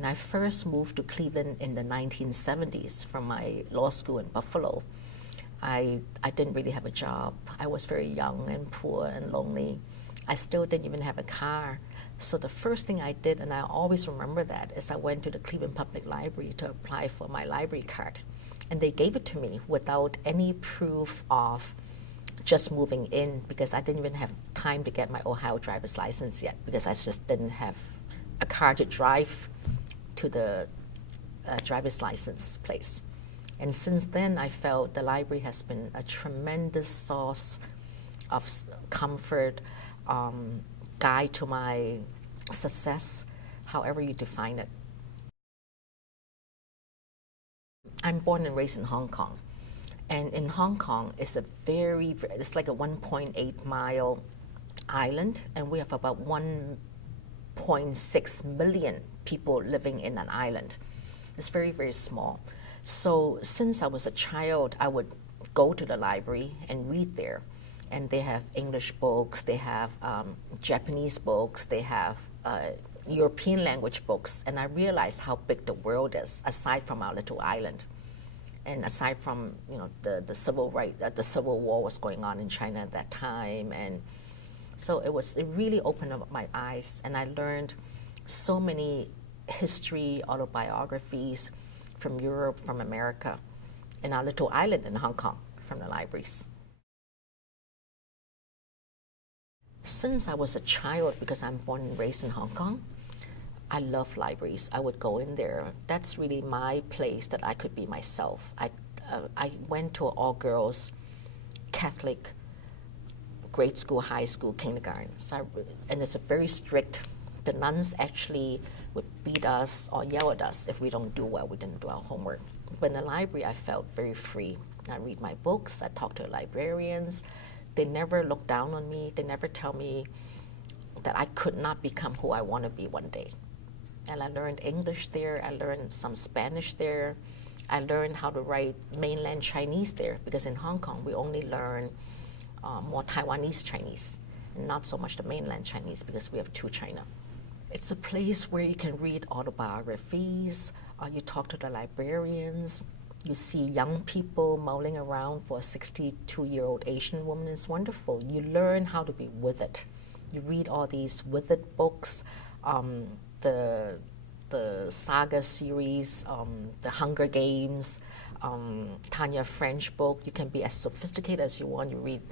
When I first moved to Cleveland in the 1970s from my law school in Buffalo, I didn't really have a job. I was very young and poor and lonely. I still didn't even have a car. So the first thing I did, and I always remember that, is I went to the Cleveland Public Library to apply for my library card. And they gave it to me without any proof of just moving in, because I didn't even have time to get my Ohio driver's license yet, because I just didn't have a car to drive to the driver's license place. And since then, I felt the library has been a tremendous source of comfort, guide to my success, however you define it. I'm born and raised in Hong Kong. And in Hong Kong, it's it's like a 1.8 mile island, and we have about 1.6 million people living in an island. It's very, very small. So since I was a child, I would go to the library and read there. And they have English books, they have Japanese books, they have European language books. And I realized how big the world is, aside from our little island. And aside from, you know, the civil war was going on in China at that time. And so it really opened up my eyes, and I learned so many history, autobiographies from Europe, from America, in our little island in Hong Kong, from the libraries. Since I was a child, because I'm born and raised in Hong Kong, I love libraries. I would go in there. That's really my place that I could be myself. I went to all-girls Catholic grade school, high school, kindergarten. And it's a very strict. The nuns actually would beat us or yell at us if we don't do well, we didn't do our homework. But in the library, I felt very free. I read my books, I talk to librarians. They never look down on me. They never tell me that I could not become who I want to be one day. And I learned English there, I learned some Spanish there. I learned how to write mainland Chinese there, because in Hong Kong, we only learn more Taiwanese Chinese, and not so much the mainland Chinese, because we have two China. It's a place where you can read autobiographies, you talk to the librarians, you see young people mulling around for a 62-year-old Asian woman. It's wonderful. You learn how to be with it. You read all these with it books, the saga series, the Hunger Games, Tanya French book. You can be as sophisticated as you want. You read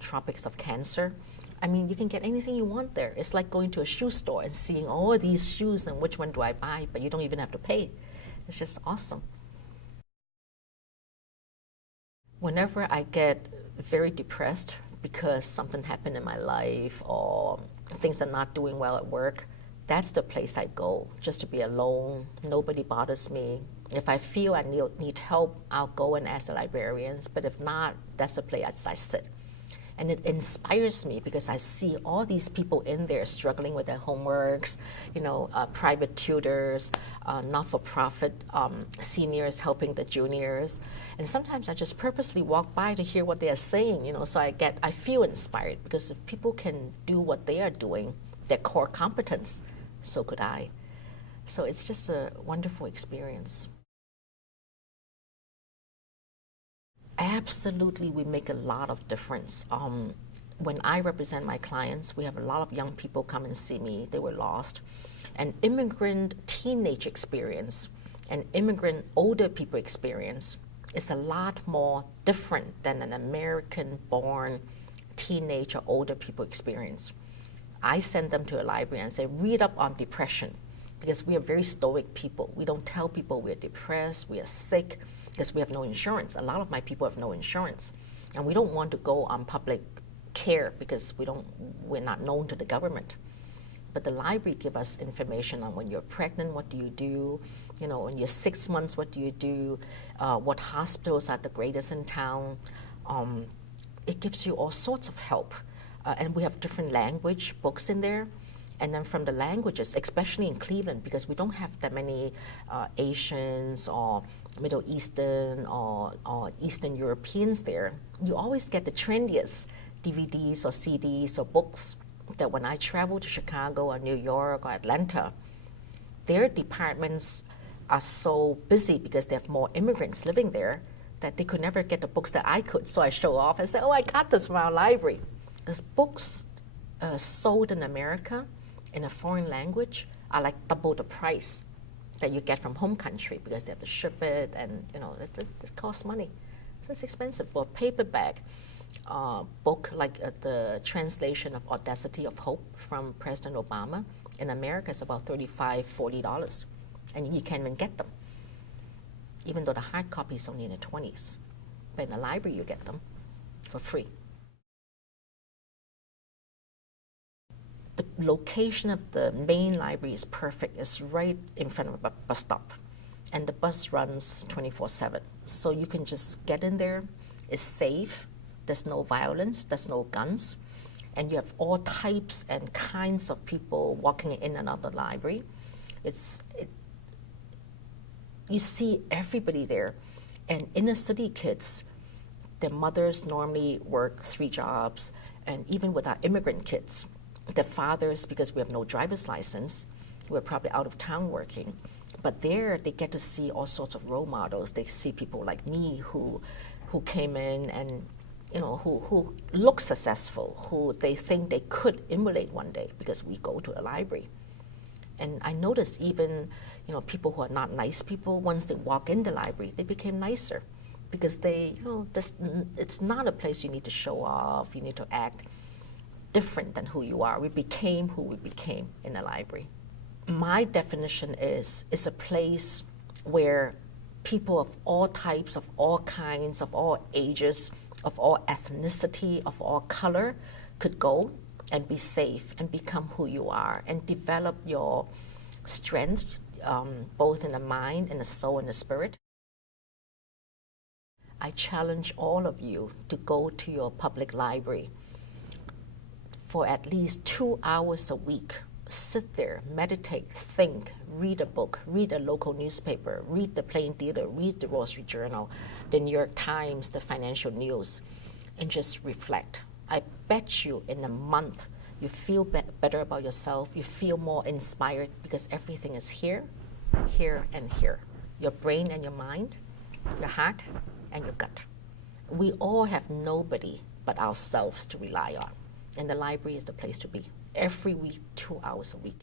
Tropics of Cancer. I mean, you can get anything you want there. It's like going to a shoe store and seeing all these shoes and which one do I buy, but you don't even have to pay. It's just awesome. Whenever I get very depressed because something happened in my life or things are not doing well at work, that's the place I go, just to be alone. Nobody bothers me. If I feel I need help, I'll go and ask the librarians, but if not, that's the place I sit. And it inspires me because I see all these people in there struggling with their homeworks, you know, private tutors, not-for-profit seniors helping the juniors. And sometimes I just purposely walk by to hear what they are saying, you know, so I feel inspired, because if people can do what they are doing, their core competence, so could I. So it's just a wonderful experience. Absolutely, we make a lot of difference. When I represent my clients, we have a lot of young people come and see me. They were lost. An immigrant teenage experience, an immigrant older people experience is a lot more different than an American-born teenage or older people experience. I send them to a library and say, read up on depression, because we are very stoic people. We don't tell people we're depressed, we are sick, because we have no insurance. A lot of my people have no insurance. And we don't want to go on public care because we're not known to the government. But the library gives us information on when you're pregnant, what do you do? You know, when you're 6 months, what do you do? What hospitals are the greatest in town? It gives you all sorts of help. And we have different language books in there. And then from the languages, especially in Cleveland, because we don't have that many Asians or Middle Eastern or Eastern Europeans there, you always get the trendiest DVDs or CDs or books that when I travel to Chicago or New York or Atlanta, their departments are so busy because they have more immigrants living there that they could never get the books that I could. So I show off and say, oh, I got this from our library. Because books sold in America in a foreign language are like double the price that you get from home country because they have to ship it, and it costs money. So it's expensive. For a paperback book like the translation of Audacity of Hope from President Obama, in America it's about $35, $40. And you can't even get them, even though the hard copy is only in the 20s. But in the library, you get them for free. The location of the main library is perfect. It's right in front of a bus stop. And the bus runs 24/7. So you can just get in there. It's safe. There's no violence. There's no guns. And you have all types and kinds of people walking in and out of the library. You see everybody there. And inner city kids, their mothers normally work 3 jobs. And even with our immigrant kids, their fathers, because we have no driver's license, we're probably out of town working. But there, they get to see all sorts of role models. They see people like me who came in and who look successful, who they think they could emulate one day because we go to a library. And I notice even people who are not nice people, once they walk in the library, they became nicer because it's not a place you need to show off, you need to act different than who you are. We became who we became in the library. My definition is a place where people of all types, of all kinds, of all ages, of all ethnicity, of all color could go and be safe and become who you are and develop your strength, both in the mind, in the soul, and the spirit. I challenge all of you to go to your public library for at least 2 hours a week. Sit there, meditate, think, read a book, read a local newspaper, read the Plain Dealer, read the Wall Street Journal, the New York Times, the financial news, and just reflect. I bet you in a month you feel better about yourself, you feel more inspired because everything is here, here, and here. Your brain and your mind, your heart, and your gut. We all have nobody but ourselves to rely on, and the library is the place to be. Every week, 2 hours a week.